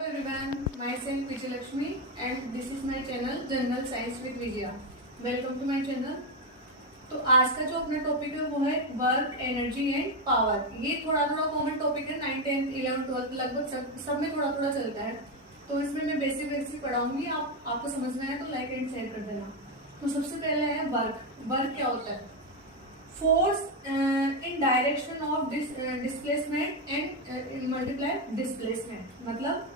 everyone, myself Vijay Lakshmi and this is my channel General Science with Vijaya. Welcome to my channel. तो आज का जो अपना topic है वो है वर्क, एनर्जी एंड पावर। ये थोड़ा थोड़ा कॉमन टॉपिक है, 9th 10th 11th 12th लगभग सब में थोड़ा थोड़ा चलता है। तो इसमें मैं बेसिक पढ़ाऊंगी, आपको समझना है तो लाइक एंड शेयर कर देना। तो सबसे पहला है वर्क। वर्क क्या होता है? Force in direction of displacement and multiply displacement. मतलब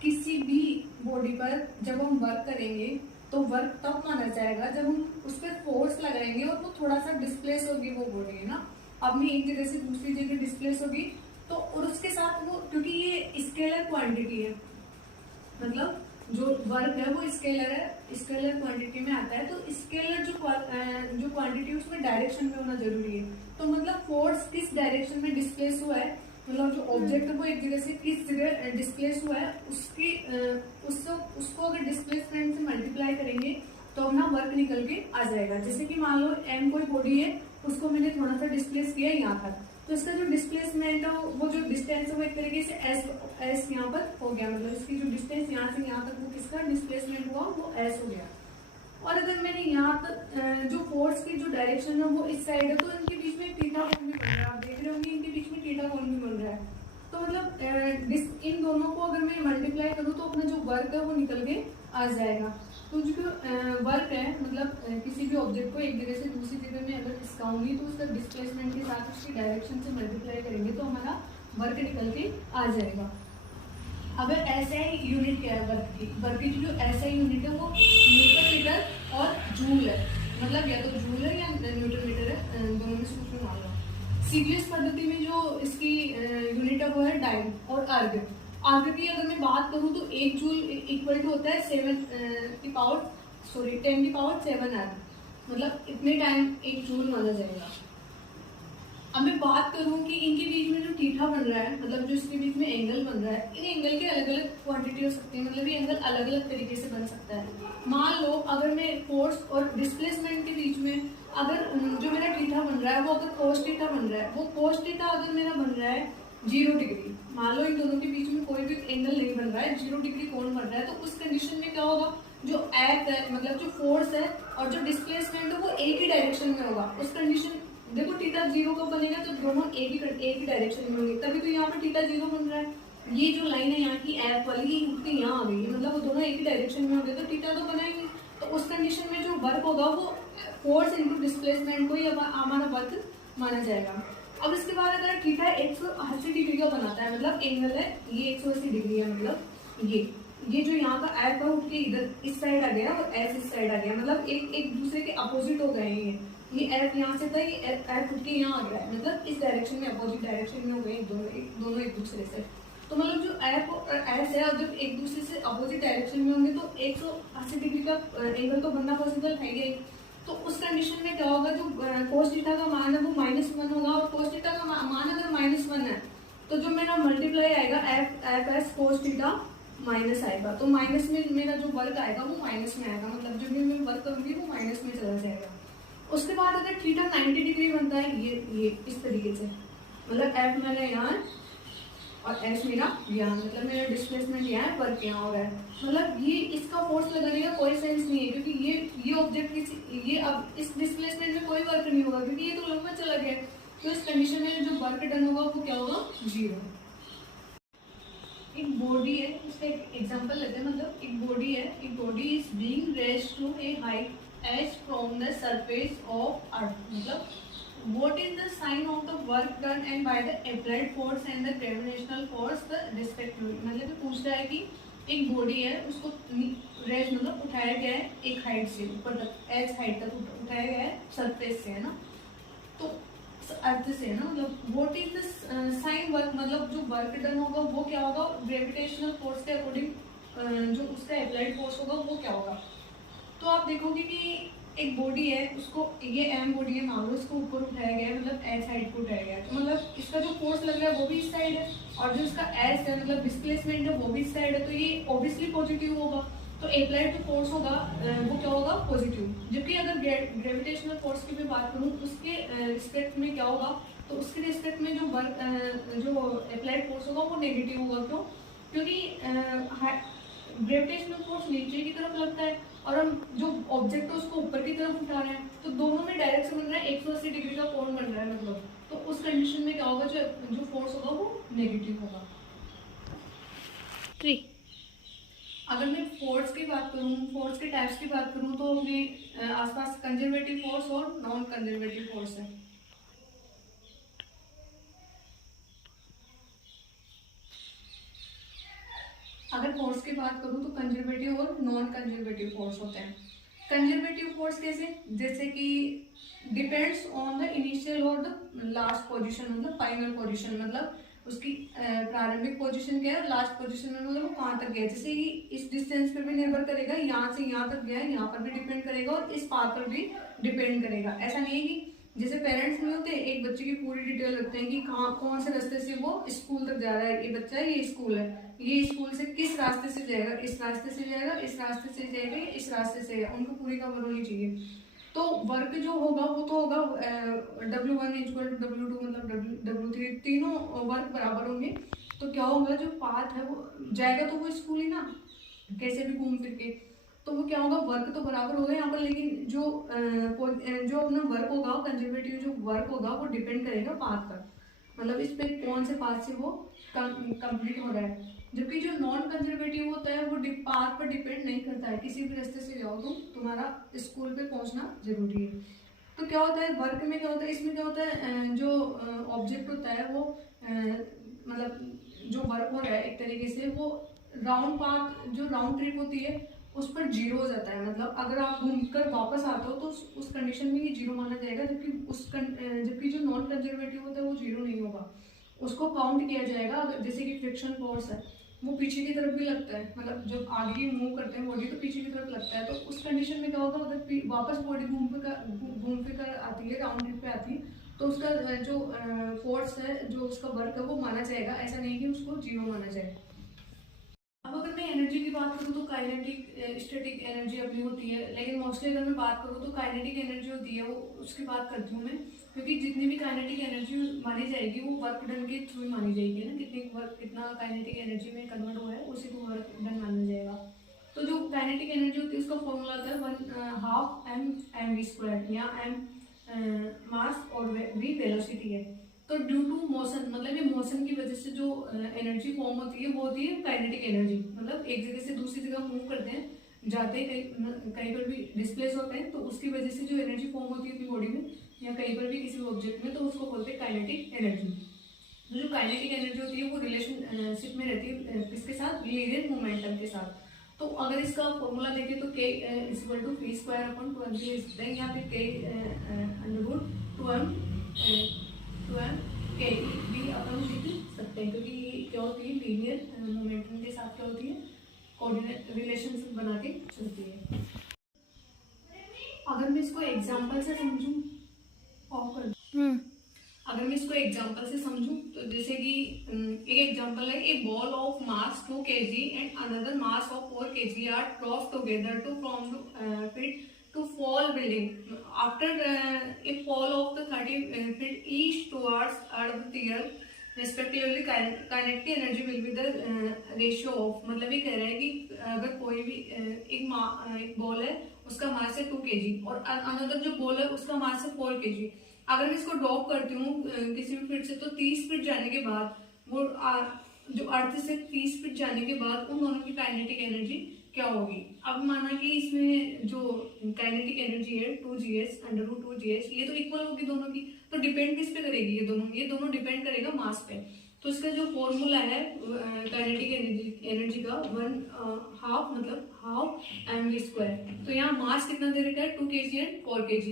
किसी भी बॉडी पर जब हम वर्क करेंगे तो वर्क तब माना जाएगा जब हम उस पर फोर्स लगाएंगे और वो थोड़ा सा डिस्प्लेस होगी वो बॉडी, है ना। अब मैं एक जगह से दूसरी जगह डिस्प्लेस होगी तो और उसके साथ वो, क्योंकि ये स्केलर क्वांटिटी है, मतलब जो वर्क है वो स्केलर है, स्केलर क्वांटिटी में आता है। तो स्केलर जो क्वांटिटी उसमें डायरेक्शन में होना जरूरी है। तो मतलब फोर्स किस डायरेक्शन में डिस्प्लेस हुआ है, मतलब जो ऑब्जेक्ट है वो एक जगह से किस जगह डिस्प्लेस हुआ है उसको अगर डिस्प्लेसमेंट से मल्टीप्लाई करेंगे तो अपना वर्क निकल के आ जाएगा। जैसे कि मान लो एम कोई बॉडी है, उसको मैंने थोड़ा सा डिस्प्लेस किया यहाँ पर, तो इसका जो डिस्प्लेसमेंट है वो जो डिस्टेंस है वो एक तरीके से एस यहाँ पर हो गया। मतलब इसकी जो डिस्टेंस यहाँ से यहाँ तक वो किसका डिस्प्लेसमेंट हुआ वो एस हो गया। और अगर मैंने यहाँ तक जो फोर्स की जो डायरेक्शन है वो इस साइड है, तो इनके बीच में थीटा कोण भी बन रहा है। आप देख रहे होंगे इनके बीच में थीटा कोण भी बन रहा है। तो मतलब इन दोनों को अगर मैं मल्टीप्लाई करूँ तो अपना जो वर्क है वो निकल के आ जाएगा। तो जो वर्क है मतलब किसी भी ऑब्जेक्ट को एक जगह से दूसरी जगह में अगर खिसकाऊंगी तो उसका डिस्प्लेसमेंट के साथ उसकी डायरेक्शन से मल्टीप्लाई करेंगे तो हमारा वर्क निकल के आ जाएगा। अगर ऐसा ही यूनिट क्या है वर्क की जो ऐसा यूनिट है वो न्यूटन मीटर और जूल है। मतलब या तो जूल है या न्यूटन मीटर है, दोनों में से कुछ मान लो। सीरीज पद्धति में जो इसकी यूनिट है वो है डाइन। और अर्ग की अगर मैं बात करूं तो 1 जूल इक्वल टू होता है 10 की पावर 7 अर्ग। मतलब इतने टाइम 1 जूल माना जाएगा। अब मैं बात करूं कि इनके बीच में जो थीटा बन रहा है, मतलब जो इसके बीच में एंगल बन रहा है, इन एंगल के अलग अलग क्वांटिटी हो सकती है। मतलब ये एंगल अलग अलग तरीके से बन सकता है। मान लो अगर मैं फोर्स और डिस्प्लेसमेंट के बीच में अगर जो मेरा थीटा बन रहा है वो अगर कोस थीटा बन रहा है, वो कोस थीटा अगर मेरा बन रहा है 0 डिग्री, मान लो इन दोनों के बीच में कोई भी एंगल नहीं बन रहा है, 0 डिग्री कोण बन रहा है, तो उस कंडीशन में क्या होगा, जो एफ है मतलब जो फोर्स है और जो डिस्प्लेसमेंट है वो एक ही डायरेक्शन में होगा। उस कंडीशन देखो थीटा 0 कब बनेगा, तो दोनों एक ही डायरेक्शन में होंगे, तभी तो यहाँ पर थीटा 0 बन रहा है। ये जो लाइन है यहाँ की एफ वाली ये उठ के यहाँ आ गई है, मतलब वो दोनों एक ही डायरेक्शन में होंगे तो थीटा तो बनाएंगे। तो उस कंडीशन में जो वर्क होगा वो फोर्स इनटू डिस्प्लेसमेंट को ही हमारा वर्क माना जाएगा। अब इसके बाद अगर थीटा 180 डिग्री का बनाता है, मतलब एंगल है ये 180 डिग्री है, मतलब ये जो यहाँ का एफ है उठ के इधर इस साइड आ गया और एस इस साइड आ गया, मतलब एक दूसरे के अपोजिट हो गए हैं। ये एफ यहाँ से था, ये एफ उठ के यहाँ आ गया है, मतलब इस डायरेक्शन में अपोजिट डायरेक्शन में हो गए दोनों एक दूसरे से। तो मतलब जो एफ और एस है और जब एक दूसरे से अपोजिट डायरेक्शन में होंगे तो 180 डिग्री का एंगल तो बनना पॉसिबल है ही। तो उस कंडीशन में क्या होगा, जो कोस थीटा का मान है वो -1 होगा और कोस थीटा का मान अगर -1 है तो जो मेरा मल्टीप्लाई आएगा F S cos theta minus आएगा। तो माइनस में मेरा जो वर्क आएगा वो माइनस में आएगा, मतलब जो भी मैं वर्क करूंगी वो माइनस में चला जाएगा। उसके बाद अगर थीटा 90 डिग्री बनता है ये इस तरीके से, मतलब एफ मेरा यहाँ और एस मेरा यहाँ, मतलब मेरा डिस्प्लेसमेंट यहाँ है, वर्क यहाँ हो रहा है। मतलब ये इसका फोर्स लगाने का कोई सेंस नहीं है, क्योंकि ये ऑब्जेक्ट ये अब इस डिस्प्लेसमेंट में कोई वर्क नहीं होगा क्योंकि ये तो लंबा चला गया। तो इस कंडीशन में जो वर्क डन होगा वो क्या होगा, 0। एक बॉडी है, इसका एक एग्जांपल लेते हैं। मतलब एक बॉडी है, एक body is being raised to a height as from the surface of earth. मतलब what is the sign of the work done and by the applied force and the gravitational force the respectively। मतलब पूछ रहा है कि एक body है उसको raise मतलब उठाया गया है एक हाइट से ऊपर तक, एज हाइट तक उठाया गया है सरफेस से, है ना, तो अर्थ से, है ना। मतलब what is the sign work, मतलब जो वर्क डन होगा वो क्या होगा, ग्रेविटेशनल फोर्स के अकॉर्डिंग जो उसका अप्लाइड फोर्स होगा वो क्या होगा। तो आप देखोगे कि एक बॉडी है, उसको ये एम बॉडी है, मान लो इसको ऊपर उठाया गया है, मतलब एस साइड को उठाया गया है, तो मतलब इसका जो फोर्स लग रहा है वो भी इस साइड है और जो इसका एस है मतलब डिस्प्लेसमेंट है वो भी इस साइड है, तो ये ऑब्वियसली पॉजिटिव होगा। तो अप्लाइड जो फोर्स होगा वो क्या होगा, पॉजिटिव। जबकि अगर ग्रेविटेशनल फोर्स की भी बात करूँ उसके रिस्पेक्ट में क्या होगा, तो उसके रिस्पेक्ट में जो वर्क जो अप्लाइड फोर्स होगा वो नेगेटिव होगा। क्यों, क्योंकि ग्रेविटेशनल फोर्स नीचे की तरफ लगता है और हम जो ऑब्जेक्ट है उसको ऊपर की तरफ उठा रहे हैं, तो दोनों में डायरेक्ट से बन रहा है 180 डिग्री का कोण बन रहा है मतलब। तो उस कंडीशन में क्या होगा, जो फोर्स होगा वो नेगेटिव होगा। 3 अगर मैं फोर्स की बात करूँ, फोर्स के टाइप्स की बात करूँ, तो अपने आसपास कंजर्वेटिव फोर्स और नॉन कंजर्वेटिव फोर्स है। अगर फोर्स की बात करूँ तो कंजर्वेटिव और नॉन कंजर्वेटिव फोर्स होते हैं। कंजर्वेटिव फोर्स कैसे, जैसे कि डिपेंड्स ऑन द इनिशियल और द लास्ट पोजीशन, मतलब फाइनल पोजीशन, मतलब उसकी प्रारंभिक पोजीशन क्या है और लास्ट पोजीशन में मतलब वो कहाँ तक गया। जैसे कि इस डिस्टेंस पर भी निर्भर करेगा, यहाँ से यहाँ तक गया है, यहाँ पर भी डिपेंड करेगा और इस पाथ पर भी डिपेंड करेगा। ऐसा नहीं है कि जैसे पेरेंट्स नहीं होते, एक बच्चे की पूरी डिटेल रखते हैं कि कहाँ कौन से रास्ते से वो स्कूल तक जा रहा है, ये बच्चा है, ये स्कूल है, ये स्कूल से किस रास्ते से जाएगा, इस रास्ते से जाएगा, इस रास्ते से जाएगा, इस रास्ते से जाएगा, उनको पूरी खबर होनी चाहिए। तो वर्क जो होगा वो तो होगा W1 इक्वल टू W2 मतलब W3, तीनों वर्क बराबर होंगे। तो क्या होगा, जो पाथ है वो जाएगा तो वो स्कूल ही ना, कैसे भी घूम फिर के, तो वो क्या होगा, वर्क तो बराबर होगा यहाँ पर, लेकिन जो अपना वर्क होगा, कंजर्वेटिव जो वर्क होगा वो डिपेंड करेगा पाथ पर, मतलब इस पे कौन से पाथ से वो कंप्लीट हो रहा है। जबकि जो नॉन कंजर्वेटिव होता है वो पाथ पर डिपेंड नहीं करता है, किसी भी रास्ते से जाओ तुम, तुम्हारा स्कूल पे पहुंचना जरूरी है। तो क्या होता है वर्क में, क्या होता है इसमें, क्या होता है जो ऑब्जेक्ट होता है वो मतलब जो वर्क हो रहा है एक तरीके से वो राउंड पाथ, जो राउंड ट्रिप होती है उस पर जीरो हो जाता है, मतलब अगर आप घूमकर वापस आते हो तो उस कंडीशन में ये जीरो माना जाएगा। जबकि जो नॉन कंजर्वेटिव होता है वो जीरो नहीं होगा, उसको काउंट किया जाएगा। अगर जैसे कि फ्रिक्शन फोर्स है वो पीछे की तरफ भी लगता है, मतलब जब आगे मूव करते हैं बॉडी तो पीछे की तरफ लगता है, तो उस कंडीशन में क्या होगा, अगर वापस बॉडी घूम फिर कर आती है, राउंड ट्रिप पे आती है, तो उसका जो फोर्स है, जो उसका वर्क है वो माना जाएगा, ऐसा नहीं कि उसको जीरो माना जाए। अब अगर मैं एनर्जी की बात करूँ तो काइनेटिक स्टैटिक एनर्जी अपनी होती है, लेकिन मोस्टली अगर मैं बात करूँ तो काइनेटिक एनर्जी होती है वो, उसकी बात करती हूँ मैं, क्योंकि जितनी भी काइनेटिक एनर्जी मानी जाएगी वो वर्क डन के थ्रू मानी जाएगी ना, कितना काइनेटिक एनर्जी में कन्वर्ट हुआ है उसी को वर्क डन माना जाएगा। तो जो काइनेटिक एनर्जी होती है उसका फॉर्मूला होता है 1/2 mv², या m मास और v वेलोसिटी है। तो ड्यू टू मोशन, मतलब ये मोशन की वजह से जो एनर्जी फॉर्म होती है वो होती है काइनेटिक एनर्जी, मतलब एक जगह से दूसरी जगह मूव करते हैं, जाते हैं कहीं पर भी डिस्प्लेस होते हैं, तो उसकी वजह से जो एनर्जी फॉर्म होती है अपनी बॉडी में या कहीं पर भी किसी भी ऑब्जेक्ट में, तो उसको बोलते हैं काइनेटिक एनर्जी। तो जो काइनेटिक एनर्जी होती है वो रिलेशनशिप में रहती है किसके साथ, लीनियर मोमेंटम के साथ। तो अगर इसका फॉर्मूला देखें तो k इक्वल टू v²/2m लिखते हैं, या फिर k √2m k भी अपन लिख सकते हैं, क्योंकि ये क्या होती है लीनियर मोमेंटम के साथ क्या होती है, कोऑर्डिनेट रिलेशनशिप बना के चलती है। अगर मैं इसको एग्जांपल से समझूं, अगर मैं इसको एग्जांपल से समझूं तो जैसे कि एक एग्जांपल है, एक ball of mass 2 kg and another mass of 4 kg are drop together to from fit to fall building after a fall of the 30 feet each towards earth respectively kinetic energy will be the ratio of, मतलब ये कह रहा है कि अगर कोई भी एक बॉल है उसका मास है 2 kg और अनदर जो बॉल है उसका मास है 4 kg, अगर मैं इसको ड्रॉप करती हूँ किसी भी फीट से, तो 30 फीट जाने के बाद वो जो अर्थ से 30 फीट जाने के बाद उन दोनों की काइनेटिक एनर्जी क्या होगी। अब माना कि इसमें जो काइनेटिक एनर्जी है 2gs√2gs, ये तो इक्वल होगी दोनों की, तो डिपेंड किस पे करेगी, ये दोनों डिपेंड करेगा मास पे। तो इसका जो फॉर्मूला है काइनेटिक एनर्जी का 1/2 मतलब 1/2 mv²। तो यहाँ मास कितना दे रखा है 2 kg एंड 4 kg।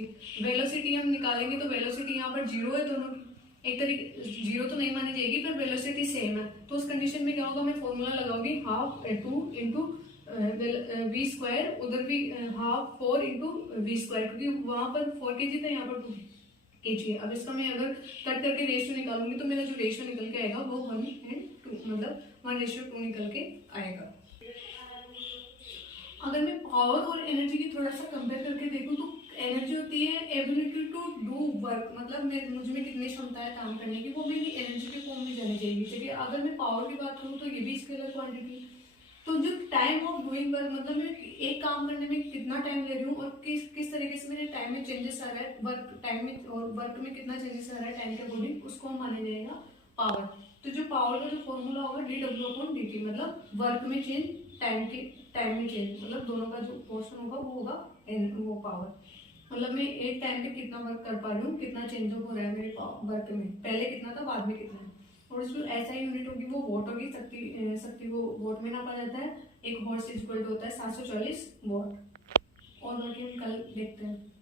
वेलोसिटी हम निकालेंगे तो वेलोसिटी यहाँ पर जीरो है दोनों की, एक तरीके जीरो तो नहीं मानी जाएगी पर वेलोसिटी सेम है, तो उस कंडीशन में क्या होगा, मैं फॉर्मूला लगाऊंगी 1/2 इंटू v², उधर भी 1/2 4 इंटू v², क्योंकि वहां पर 4 kg था यहाँ पर 2 kg है। अब इसका मैं अगर कट करके रेशियो निकालूंगी तो मेरा जो रेशियो निकल के आएगा वो 1:2 मतलब 1:2 निकल के आएगा। अगर मैं पावर और एनर्जी की थोड़ा सा कंपेयर करके देखूं तो एनर्जी होती है एबिलिटी टू डू वर्क, मतलब मुझ में कितनी क्षमता है काम करने की, वो मेरी एनर्जी के फॉर्म में जानी चाहिए। चलिए अगर मैं पावर की बात करूँ तो ये भी स्केलर क्वांटिटी। तो जो टाइम ऑफ डूइंग वर्क, मतलब मैं एक काम करने में कितना टाइम ले रही हूँ और किस किस तरीके से मेरे टाइम में चेंजेस आ रहा है, वर्क टाइम में और वर्क में कितना चेंजेस आ रहा है टाइम के अकॉर्डिंग, उसको हम माने जाएगा पावर। तो जो पावर का जो फॉर्मूला होगा dW/dt, मतलब वर्क में चेंज, टाइम में चेंज, मतलब दोनों का जो पोर्शन होगा वो होगा वो पावर। मतलब मैं एक टाइम पे कितना वर्क कर पा रही हूँ, कितना चेंज हो रहा है मेरे वर्क में, पहले कितना था बाद में कितना है। और इसमें ऐसा यूनिट होगी वो वोट होगी, शक्ति को वोट में नापा जाता है। एक वॉट इक्वल टू होता है 740 वॉट। और बाकी हम कल देखते हैं।